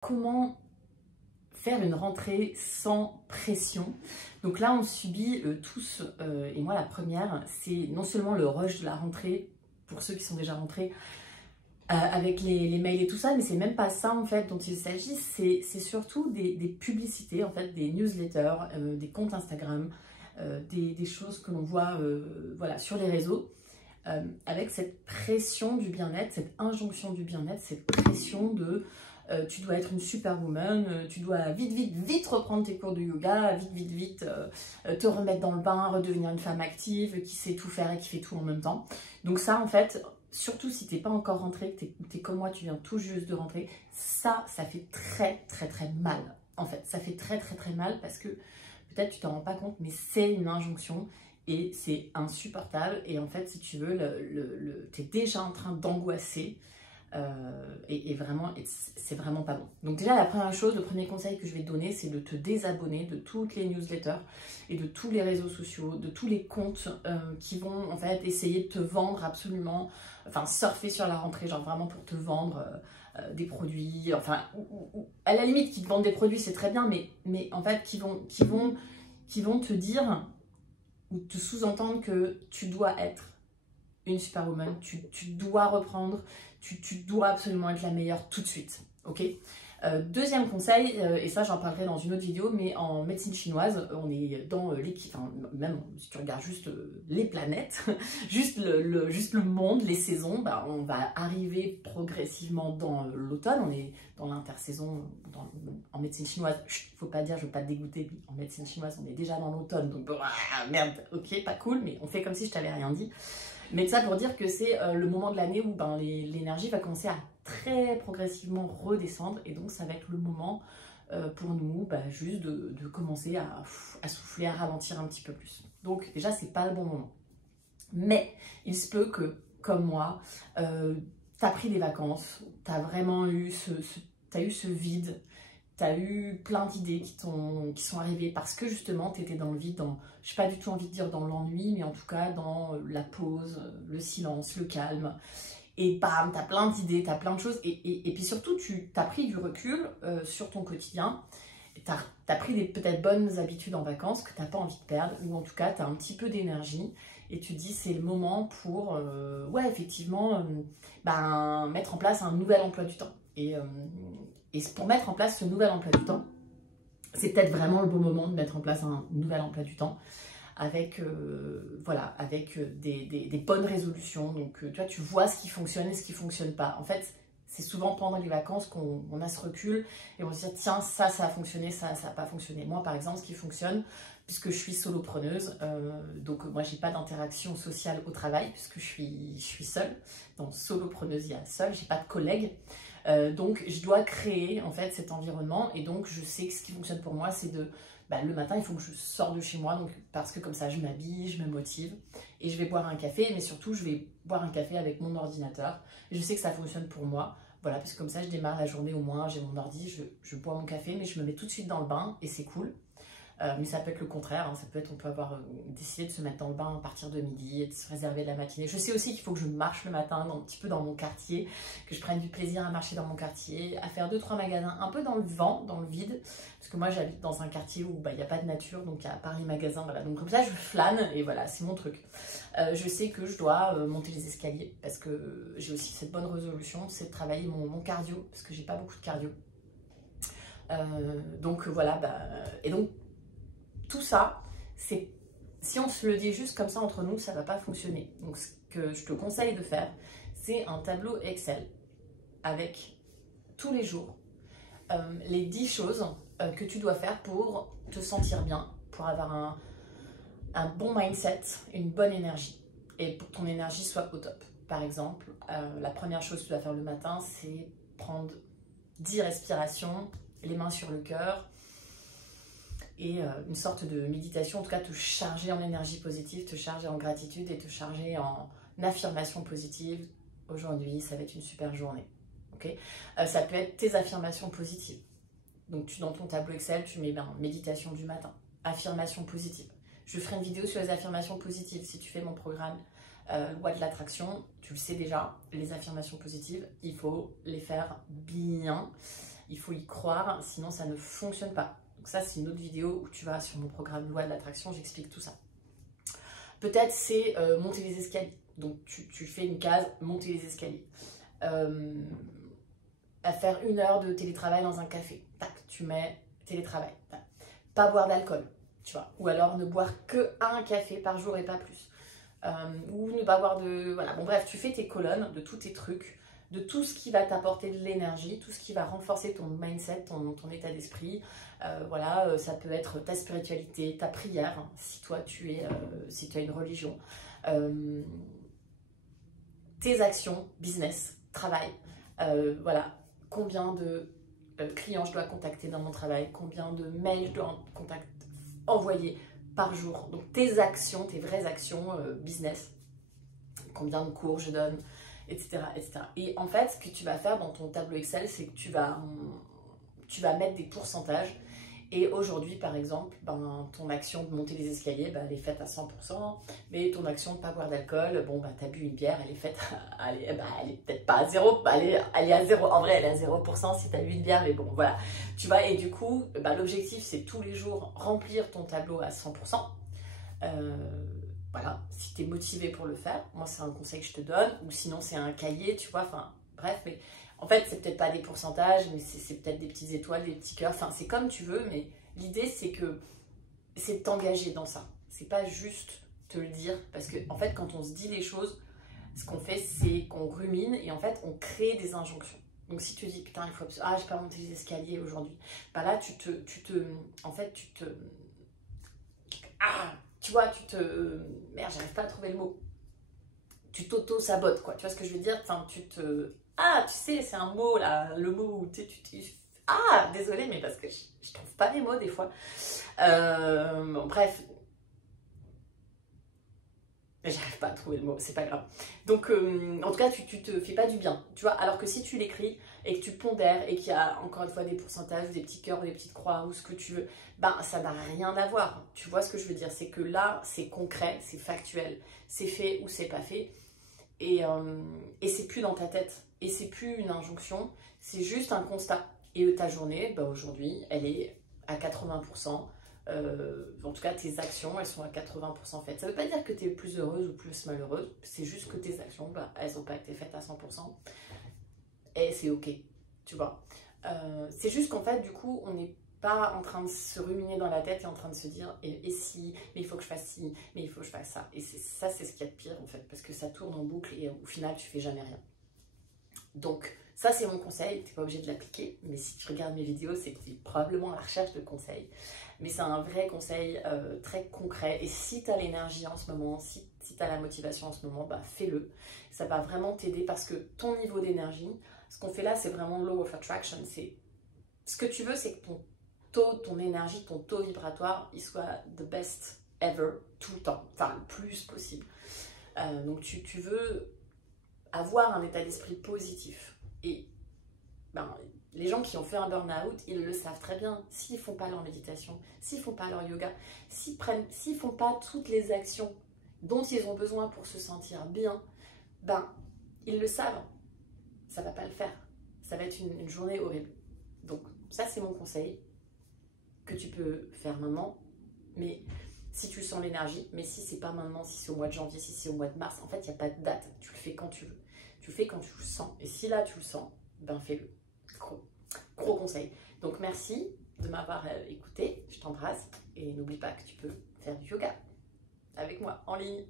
Comment faire une rentrée sans pression? Donc là, on subit tous, et moi la première, c'est non seulement le rush de la rentrée, pour ceux qui sont déjà rentrés, avec les mails et tout ça, mais c'est même pas ça en fait dont il s'agit, c'est surtout des publicités, en fait, des newsletters, des comptes Instagram, des choses que l'on voit voilà, sur les réseaux, avec cette pression du bien-être, cette injonction du bien-être, cette pression de tu dois être une superwoman, tu dois vite reprendre tes cours de yoga, vite te remettre dans le bain, redevenir une femme active qui sait tout faire et qui fait tout en même temps. Donc ça en fait, surtout si t'es pas encore rentré, que t'es comme moi, tu viens tout juste de rentrer, ça fait très mal en fait. Ça fait très mal parce que peut-être tu t'en rends pas compte, mais c'est une injonction. Et c'est insupportable. Et en fait, si tu veux, tu es déjà en train d'angoisser. Et vraiment, c'est vraiment pas bon. Donc déjà, la première chose, le premier conseil que je vais te donner, c'est de te désabonner de toutes les newsletters et de tous les réseaux sociaux, de tous les comptes qui vont en fait essayer de te vendre absolument, enfin surfer sur la rentrée, genre vraiment pour te vendre des produits, enfin, à la limite, qui te vendent des produits, c'est très bien, mais en fait, qui vont te dire ou te sous-entendre que tu dois être une superwoman, tu dois reprendre, tu dois absolument être la meilleure tout de suite, ok? Deuxième conseil, et ça j'en parlerai dans une autre vidéo, mais en médecine chinoise, on est dans l'équipe, enfin, même si tu regardes juste les planètes, juste le monde, les saisons, bah, on va arriver progressivement dans l'automne, on est dans l'intersaison en médecine chinoise, faut pas dire, je veux pas te dégoûter, en médecine chinoise on est déjà dans l'automne, donc merde, ok, pas cool, mais on fait comme si je t'avais rien dit. Mais ça pour dire que c'est le moment de l'année où ben, l'énergie va commencer à très progressivement redescendre et donc ça va être le moment pour nous juste de commencer à souffler, à ralentir un petit peu plus. Donc déjà c'est pas le bon moment. Mais il se peut que, comme moi, t'as pris des vacances, t'as vraiment eu t'as eu ce vide, tu as eu plein d'idées qui sont arrivées parce que justement tu étais dans le vide, je n'ai pas du tout envie de dire dans l'ennui, mais en tout cas dans la pause, le silence, le calme. Et bam, tu as plein d'idées, tu as plein de choses. Et puis surtout, tu as pris du recul sur ton quotidien. Tu as pris des peut-être bonnes habitudes en vacances que tu n'as pas envie de perdre, ou en tout cas tu as un petit peu d'énergie. Et tu te dis c'est le moment pour, ouais, effectivement, mettre en place un nouvel emploi du temps. Et pour mettre en place ce nouvel emploi du temps, c'est peut-être vraiment le bon moment de mettre en place un nouvel emploi du temps avec, voilà, avec des bonnes résolutions. Donc, tu vois, tu vois ce qui fonctionne et ce qui ne fonctionne pas. En fait, c'est souvent pendant les vacances qu'on a ce recul et on se dit, tiens, ça a fonctionné, ça n'a pas fonctionné. Moi, par exemple, ce qui fonctionne, puisque je suis solopreneuse, donc moi, j'ai pas d'interaction sociale au travail, puisque je suis seule. Donc, solopreneuse, il y a seule, j'ai pas de collègues. Donc je dois créer en fait cet environnement et donc je sais que ce qui fonctionne pour moi c'est le matin il faut que je sorte de chez moi donc, parce que comme ça je m'habille, je me motive et je vais boire un café, mais surtout je vais boire un café avec mon ordinateur et je sais que ça fonctionne pour moi, voilà, parce que comme ça je démarre la journée au moins, j'ai mon ordi, je bois mon café mais je me mets tout de suite dans le bain et c'est cool. Mais ça peut être le contraire, hein. Ça peut être, on peut avoir décidé de se mettre dans le bain à partir de midi et de se réserver de la matinée. Je sais aussi qu'il faut que je marche le matin un petit peu dans mon quartier, que je prenne du plaisir à marcher dans mon quartier, à faire 2-3 magasins un peu dans le vent, dans le vide, parce que moi j'habite dans un quartier où il n'y a pas de nature, donc à part les magasins, voilà. Donc comme ça je flâne et voilà, c'est mon truc. Je sais que je dois monter les escaliers parce que j'ai aussi cette bonne résolution, c'est de travailler mon cardio, parce que j'ai pas beaucoup de cardio. Donc voilà, et donc tout ça, c'est si on se le dit juste comme ça entre nous, ça ne va pas fonctionner. Donc ce que je te conseille de faire, c'est un tableau Excel avec tous les jours les 10 choses que tu dois faire pour te sentir bien, pour avoir un bon mindset, une bonne énergie et pour que ton énergie soit au top. Par exemple, la première chose que tu dois faire le matin, c'est prendre 10 respirations, les mains sur le cœur, et une sorte de méditation, en tout cas te charger en énergie positive, te charger en gratitude et te charger en affirmation positive. Aujourd'hui, ça va être une super journée. Okay, ça peut être tes affirmations positives. Donc dans ton tableau Excel, tu mets méditation du matin, affirmation positive. Je ferai une vidéo sur les affirmations positives. Si tu fais mon programme Loi de l'attraction, tu le sais déjà, les affirmations positives, il faut les faire bien. il faut y croire, sinon ça ne fonctionne pas. Donc ça, c'est une autre vidéo où tu vas sur mon programme Loi de l'attraction, j'explique tout ça. Peut-être c'est monter les escaliers. Donc tu fais une case, monter les escaliers. À faire 1 heure de télétravail dans un café. Tac, tu mets télétravail. Tac. Pas boire d'alcool, tu vois. Ou alors ne boire que 1 café par jour et pas plus. Ou ne pas boire de... Voilà, bon bref, tu fais tes colonnes de tous tes trucs, de tout ce qui va t'apporter de l'énergie, tout ce qui va renforcer ton mindset, ton état d'esprit. Voilà, ça peut être ta spiritualité, ta prière, hein, si toi si tu as une religion. Tes actions, business, travail, voilà, combien de clients je dois contacter dans mon travail, combien de mails je dois envoyer par jour. Donc tes actions, tes vraies actions business, combien de cours je donne, etc., etc. Et en fait, ce que tu vas faire dans ton tableau Excel, c'est que tu vas mettre des pourcentages. Et aujourd'hui, par exemple, ton action de monter les escaliers, elle est faite à 100%. Mais ton action de ne pas boire d'alcool, bon, tu as bu une bière, elle est faite, elle est peut-être pas à 0, elle est à 0. En vrai, elle est à 0% si tu as bu une bière, mais bon, voilà. Tu vois, et du coup, l'objectif, c'est tous les jours remplir ton tableau à 100%. Voilà, si tu es motivé pour le faire, moi, c'est un conseil que je te donne. Ou sinon, c'est un cahier, tu vois, enfin, bref, mais... En fait, c'est peut-être pas des pourcentages, mais c'est peut-être des petites étoiles, des petits cœurs. Enfin, c'est comme tu veux, mais l'idée, c'est de t'engager dans ça. C'est pas juste te le dire. Parce que, en fait, quand on se dit les choses, ce qu'on fait, c'est qu'on rumine et en fait, on crée des injonctions. Donc, si tu dis, putain, il faut... Ah, j'ai pas monté les escaliers aujourd'hui. Là, en fait, Ah, tu vois, Merde, j'arrive pas à trouver le mot. Tu t'auto-sabotes, quoi. Tu vois ce que je veux dire? Enfin, Ah, tu sais, c'est un mot, là, le mot où tu... Ah, désolée, mais parce que je trouve pas les mots, des fois. Bon, bref. J'arrive pas à trouver le mot, c'est pas grave. Donc, en tout cas, tu te fais pas du bien, tu vois. Alors que si tu l'écris et que tu pondères et qu'il y a, encore une fois, des pourcentages, des petits cœurs, des petites croix ou ce que tu veux, ça n'a rien à voir. Tu vois ce que je veux dire? C'est que là, c'est concret, c'est factuel. C'est fait ou c'est pas fait. Et c'est plus dans ta tête. Et c'est plus une injonction, c'est juste un constat. Et ta journée, aujourd'hui, elle est à 80%. En tout cas, tes actions, elles sont à 80% faites. Ça ne veut pas dire que tu es plus heureuse ou plus malheureuse. C'est juste que tes actions, elles n'ont pas été faites à 100%. Et c'est OK, tu vois. C'est juste qu'en fait, du coup, on n'est pas en train de se ruminer dans la tête et en train de se dire et si, mais il faut que je fasse ci, mais il faut que je fasse ça. Et ça, c'est ce qu'il y a de pire, en fait, parce que ça tourne en boucle et au final, tu fais jamais rien. Donc, ça, c'est mon conseil. Tu n'es pas obligé de l'appliquer, mais si tu regardes mes vidéos, c'est que tu es probablement à la recherche de conseils. Mais c'est un vrai conseil très concret. Et si tu as l'énergie en ce moment, si tu as la motivation en ce moment, fais-le. Ça va vraiment t'aider parce que ton niveau d'énergie, ce qu'on fait là, c'est vraiment Law of Attraction. Ce que tu veux, c'est que ton taux, ton énergie, ton taux vibratoire, il soit the best ever, tout le temps, enfin le plus possible. Donc tu veux avoir un état d'esprit positif. Et les gens qui ont fait un burn-out, ils le savent très bien. S'ils ne font pas leur méditation, s'ils ne font pas leur yoga, s'ils ne font pas toutes les actions dont ils ont besoin pour se sentir bien, ils le savent. Ça ne va pas le faire. Ça va être une journée horrible. Donc ça, c'est mon conseil que tu peux faire maintenant. Mais si tu sens l'énergie, mais si c'est pas maintenant, si c'est au mois de janvier, si c'est au mois de mars, en fait, il n'y a pas de date. Tu le fais quand tu veux. Tu le fais quand tu le sens. Et si là, tu le sens, fais-le. Gros conseil. Donc, merci de m'avoir écouté. Je t'embrasse. Et n'oublie pas que tu peux faire du yoga avec moi en ligne.